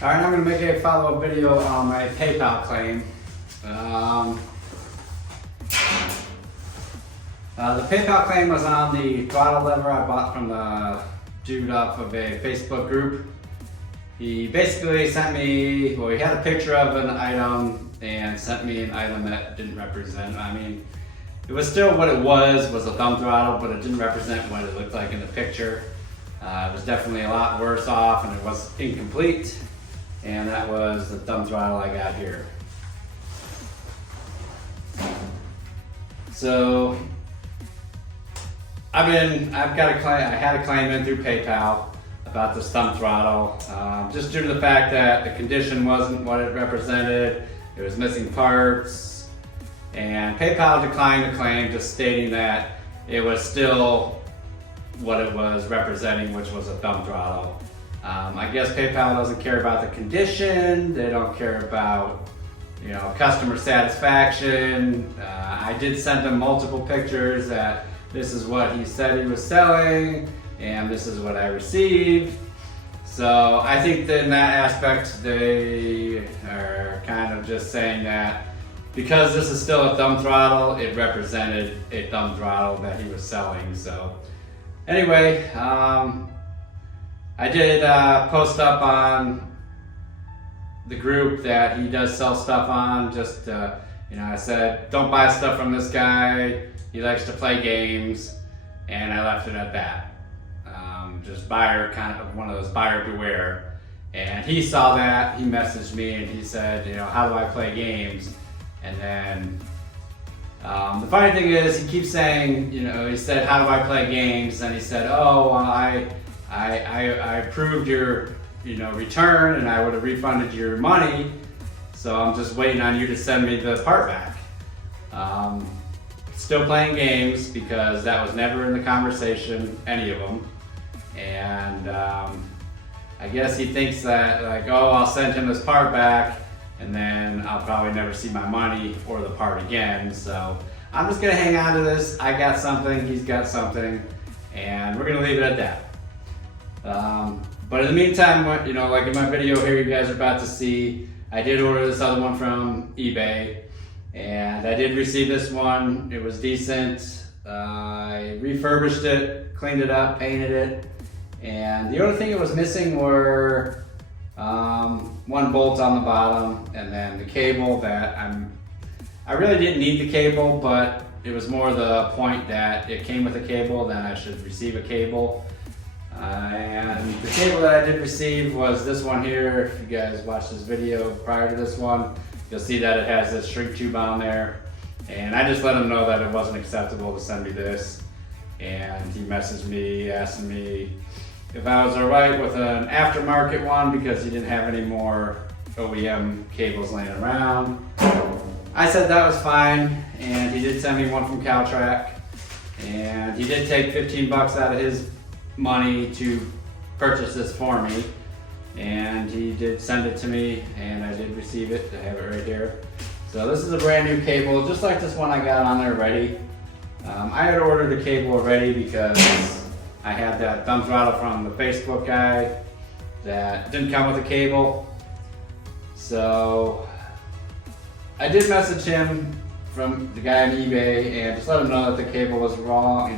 Alright, I'm going to make a follow-up video on my PayPal claim. The PayPal claim was on the throttle lever I bought from the dude off of a Facebook group. He basically sent me, well, he had a picture of an item and sent me an item that didn't represent. I mean, it was still what it was a thumb throttle, but it didn't represent what it looked like in the picture. It was definitely a lot worse off and it was incomplete. And that was the thumb throttle I got here. So I had a claim in through PayPal about this thumb throttle, just due to the fact that the condition wasn't what it represented. It was missing parts, and PayPal declined the claim, just stating that it was still what it was representing, which was a thumb throttle. I guess PayPal doesn't care about the condition. They don't care about, customer satisfaction. I did send them multiple pictures that this is what he said he was selling and this is what I received. So I think that in that aspect they are kind of just saying that because this is still a thumb throttle, it represented a thumb throttle that he was selling. So anyway, I did post up on the group that he does sell stuff on. Just I said, don't buy stuff from this guy. He likes to play games, and I left it at that. Just kind of one of those buyer beware. And he saw that, he messaged me, and he said, how do I play games? And then the funny thing is, he keeps saying, he said, how do I play games? And he said, oh, well, I approved your return and I would have refunded your money, so I'm just waiting on you to send me the part back. Still playing games because that was never in the conversation, any of them. And I guess he thinks that I'll send him this part back and then I'll probably never see my money or the part again. So I'm just gonna hang on to this. I got something, he's got something, and we're gonna leave it at that. But in the meantime, like in my video here you guys are about to see, I did order this other one from eBay, and I did receive this one. It was decent. I refurbished it, cleaned it up, painted it, and the only thing it was missing were one bolt on the bottom, and then the cable that I really didn't need the cable, but it was more the point that it came with a cable, then I should receive a cable. And the cable that I did receive was this one here. If you guys watched this video prior to this one, you'll see that it has this shrink tube on there. And I just let him know that it wasn't acceptable to send me this. And he messaged me asking me if I was alright with an aftermarket one because he didn't have any more OEM cables laying around. I said that was fine, and he did send me one from Caltrac. And he did take 15 bucks out of his money to purchase this for me, and he did send it to me, and I did receive it. I have it right here. So this is a brand new cable, just like this one I got on there ready. I had ordered the cable already because I had that thumb throttle from the Facebook guy that didn't come with a cable. So I did message him from the guy on eBay and just let him know that the cable was wrong,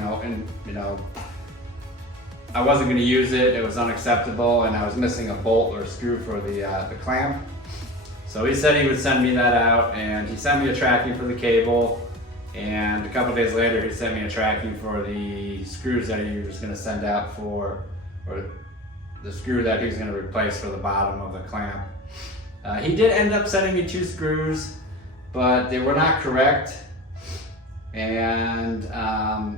I wasn't going to use it, it was unacceptable, and I was missing a bolt or a screw for the clamp. So he said he would send me that out, and he sent me a tracking for the cable, and a couple days later he sent me a tracking for the screws that he was going to send out or the screw that he was going to replace for the bottom of the clamp. He did end up sending me 2 screws, but they were not correct. And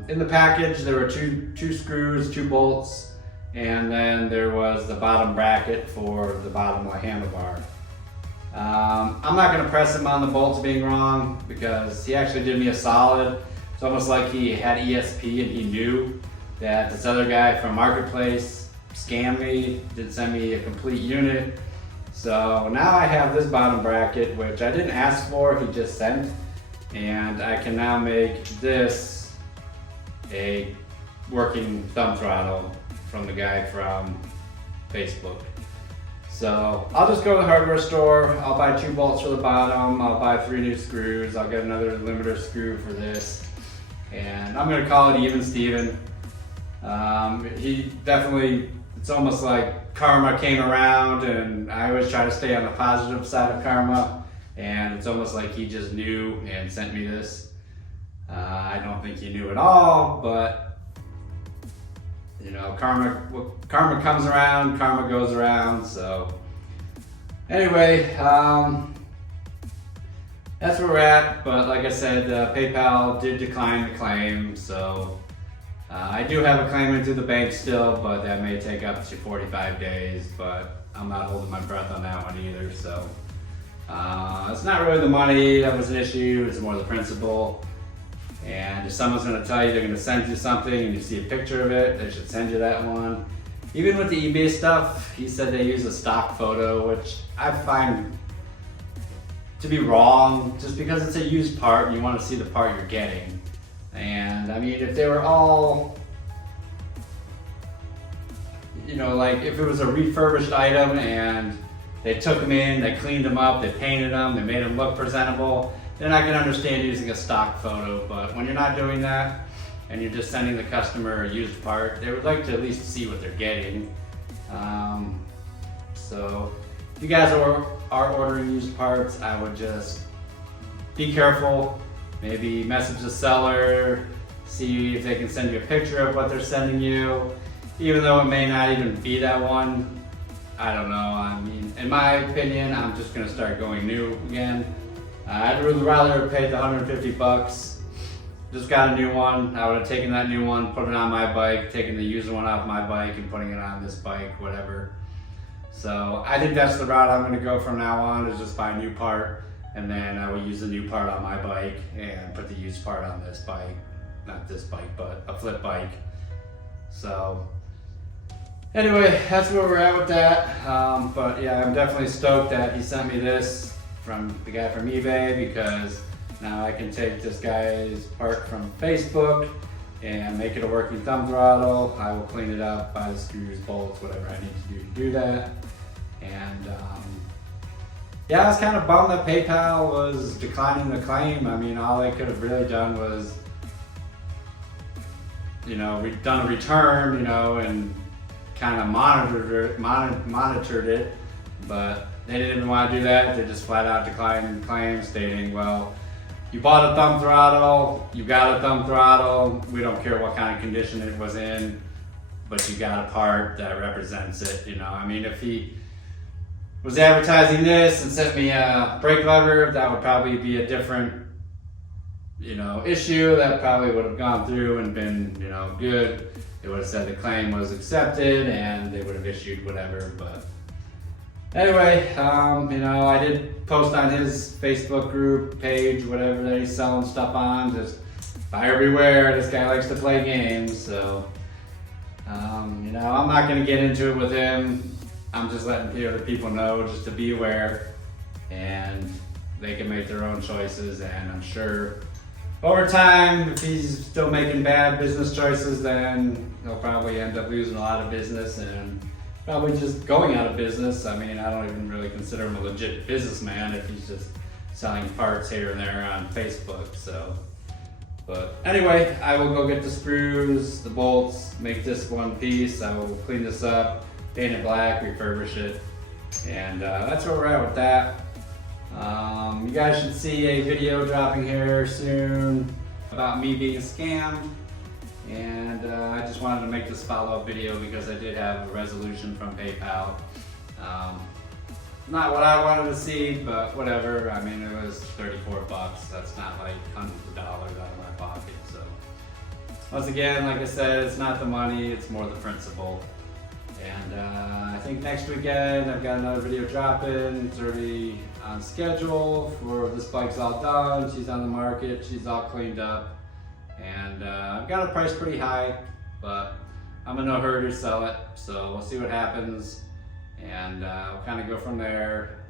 in the package there were two screws, 2 bolts, and then there was the bottom bracket for the bottom of the handlebar. I'm not going to press him on the bolts being wrong because he actually did me a solid. It's almost like he had ESP and he knew that this other guy from Marketplace scammed me, did send me a complete unit. So now I have this bottom bracket, which I didn't ask for, he just sent. And I can now make this a working thumb throttle from the guy from Facebook. So I'll just go to the hardware store, I'll buy 2 bolts for the bottom, I'll buy 3 new screws, I'll get another limiter screw for this, and I'm gonna call it even Steven. He definitely, it's almost like karma came around, and I always try to stay on the positive side of karma, and it's almost like he just knew and sent me this. I don't think he knew at all, but you know, karma comes around, karma goes around. So anyway, that's where we're at. But like I said, PayPal did decline the claim, so I do have a claim into the bank still, but that may take up to 45 days. But I'm not holding my breath on that one either. So it's not really the money that was an issue; it's more the principle. And if someone's going to tell you they're going to send you something and you see a picture of it, they should send you that one. Even with the eBay stuff, he said they use a stock photo, which I find to be wrong, just because it's a used part and you want to see the part you're getting. And I mean, if they were all, you know, like if it was a refurbished item and they took them in, they cleaned them up, they painted them, they made them look presentable, then I can understand using a stock photo. But when you're not doing that and you're just sending the customer a used part, they would like to at least see what they're getting. So if you guys are ordering used parts, I would just be careful. Maybe message the seller, see if they can send you a picture of what they're sending you, even though it may not even be that one. I don't know. I mean, in my opinion, I'm just gonna start going new again. I'd rather have paid the 150 bucks. Just got a new one. I would have taken that new one, put it on my bike, taken the used one off my bike and putting it on this bike, whatever. So I think that's the route I'm gonna go from now on, is just buy a new part, and then I will use the new part on my bike and put the used part on this bike. Not this bike, but a flip bike. So anyway, that's where we're at with that. But yeah, I'm definitely stoked that he sent me this from the guy from eBay, because now I can take this guy's part from Facebook and make it a working thumb throttle. I will clean it up, buy the screws, bolts, whatever I need to do that. And yeah, I was kind of bummed that PayPal was declining the claim. I mean, all they could have really done was, you know, we've done a return, you know, and kind of monitored it, but they didn't even want to do that. They just flat out declined the claim, stating, well, you bought a thumb throttle, you got a thumb throttle, we don't care what kind of condition it was in, but you got a part that represents it, you know. I mean, if he was advertising this and sent me a brake lever, that would probably be a different, you know, issue. That probably would have gone through and been, you know, good. They would have said the claim was accepted and they would have issued whatever. But anyway, you know, I did post on his Facebook group page, whatever that he's selling stuff on, just buyer beware, this guy likes to play games. So, you know, I'm not gonna get into it with him. I'm just letting the other people know just to be aware, and they can make their own choices. And I'm sure over time, if he's still making bad business choices, then he'll probably end up losing a lot of business and probably just going out of business. I mean, I don't even really consider him a legit businessman if he's just selling parts here and there on Facebook. So, but anyway, I will go get the screws, the bolts, make this one piece. I will clean this up, paint it black, refurbish it, and that's where we're at with that. You guys should see a video dropping here soon about me being scammed, and I just wanted to make this follow-up video because I did have a resolution from PayPal. Not what I wanted to see, but whatever. I mean, it was 34 bucks. That's not like hundreds of dollars out of my pocket. So once again, like I said, it's not the money, it's more the principle. And I think next weekend I've got another video dropping. It's already on schedule for this bike's all done. She's on the market, she's all cleaned up. And I've got it priced pretty high, but I'm in no hurry to sell it. So we'll see what happens. And we'll kind of go from there.